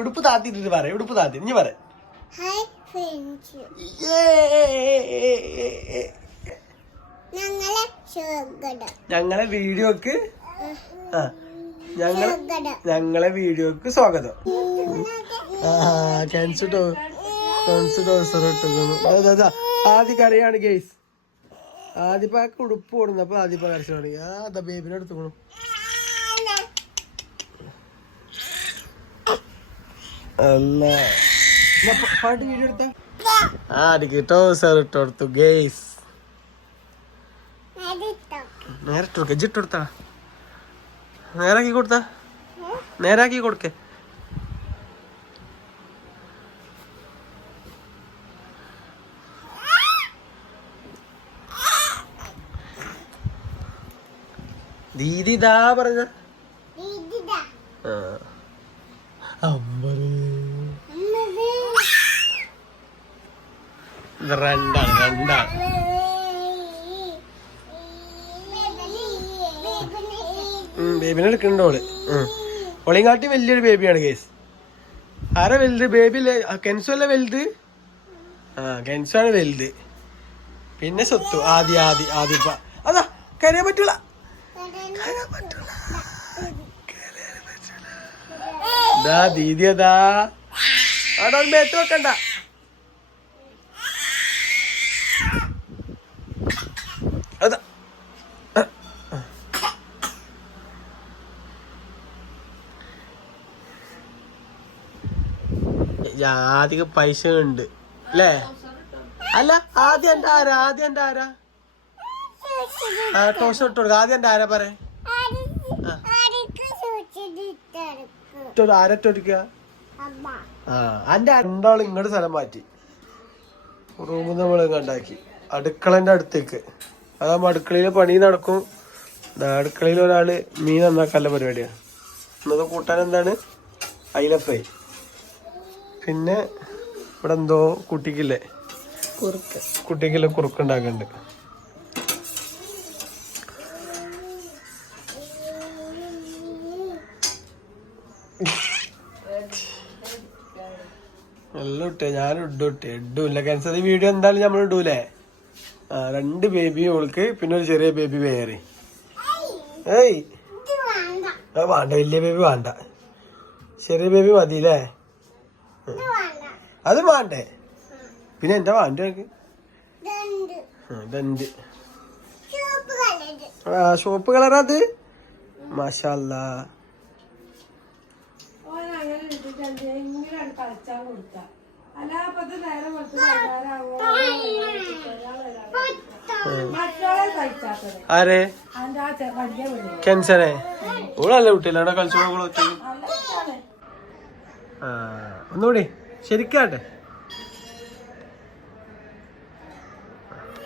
ഉടുപ്പ് താത്തിട്ട് പറ ഉടുപ്പ് താത്തി ഇനി പറ ഞങ്ങളെ വീഡിയോക്ക് ഞങ്ങളെ വീഡിയോക്ക് സ്വാഗതം. ആദ്യ കരയാണ് ഗെയ്സ്. ആദ്യപ്പാക്ക് ഉടുപ്പ് കൊടുന്നപ്പോ ആദ്യപ്പ കരച്ചു തുടങ്ങി. അതാ ബേബിനെ എടുത്തുക്കണു. അല്ല പാട്ട് വീഡിയോ എടുത്ത ആദ്യക്ക് ടോസർ ഇട്ടെടുത്തു ഗെയ്സ്. നേരിട്ട് കൊടുക്ക ജിട്ട് കൊടുത്താ നേരാക്കി കൊടുത്താ നേരാക്കി കൊടുക്കേ. ദീദി ദാ പറഞ്ഞ രണ്ടാണ് ബേബിനെ എടുക്കണ്ട ഓള്. ഓളെങ്കാട്ടി വലിയൊരു ബേബിയാണ് കേസ്. ആരാ വലുത്? ബേബി കെൻസു അല്ലേ വലുത്? കെൻസു ആണ് വലുത്. പിന്നെ സ്വത്തു ആദ്യപ്പ. അതാ കരയാൻ പറ്റൂല. ദീദി അതാ അവിടെ മേത്ത് വെക്കണ്ട. അതാ ആദ്യം പൈസ ഉണ്ട് അല്ലേ? അല്ല ആദ്യം എന്റെ ആരാ ടോസ് ഇട്ട് കൊടുക്ക. ആദ്യം എന്റെ ആരാ പറ ആരൊട്ടിക്ക. അന്റെ രണ്ടാളും ഇങ്ങോട്ട് സ്ഥലം മാറ്റി റൂമിൽ നമ്മൾ കണ്ടാക്കി അടുക്കളന്റെ അടുത്തേക്ക്. അതാകുമ്പോ അടുക്കളയില് പണി നടക്കും. അടുക്കളയിൽ ഒരാള് മീൻ നന്നാക്കാനുള്ള പരിപാടിയാണ്. ഇന്നത്തെ കൂട്ടാൻ എന്താണ്? അയില ഫ്രൈ. പിന്നെ ഇവിടെ എന്തോ കുട്ടിക്കില്ലേ കുറുക്കുണ്ടാക്കുന്നുണ്ട്. എല്ലാം ഇട്ടേ ഞാനും ഇടൂല്ല. ക്യാൻസർ ഈ വീഡിയോ എന്തായാലും നമ്മൾ ഇടൂലേ. 2 ബേബി ഓൾക്ക് പിന്നെ ഒരു ചെറിയ ബേബി വേറെ. ഏയ് വേണ്ട, വലിയ ബേബി വേണ്ട, ചെറിയ ബേബി മതിയില്ലേ? അത് വേണ്ടേ? പിന്നെ എന്താ വേണ്ട? ഇതുണ്ട് ഷോപ്പ് കളറാ അത്. മാഷാ അല്ലാ. ആരെ കെൻസനെ? ഓളല്ല കുട്ടിയല്ല അവിടെ കളിച്ചോളൂ. ഒന്നുകൂടി ശരിക്കാട്ടെ.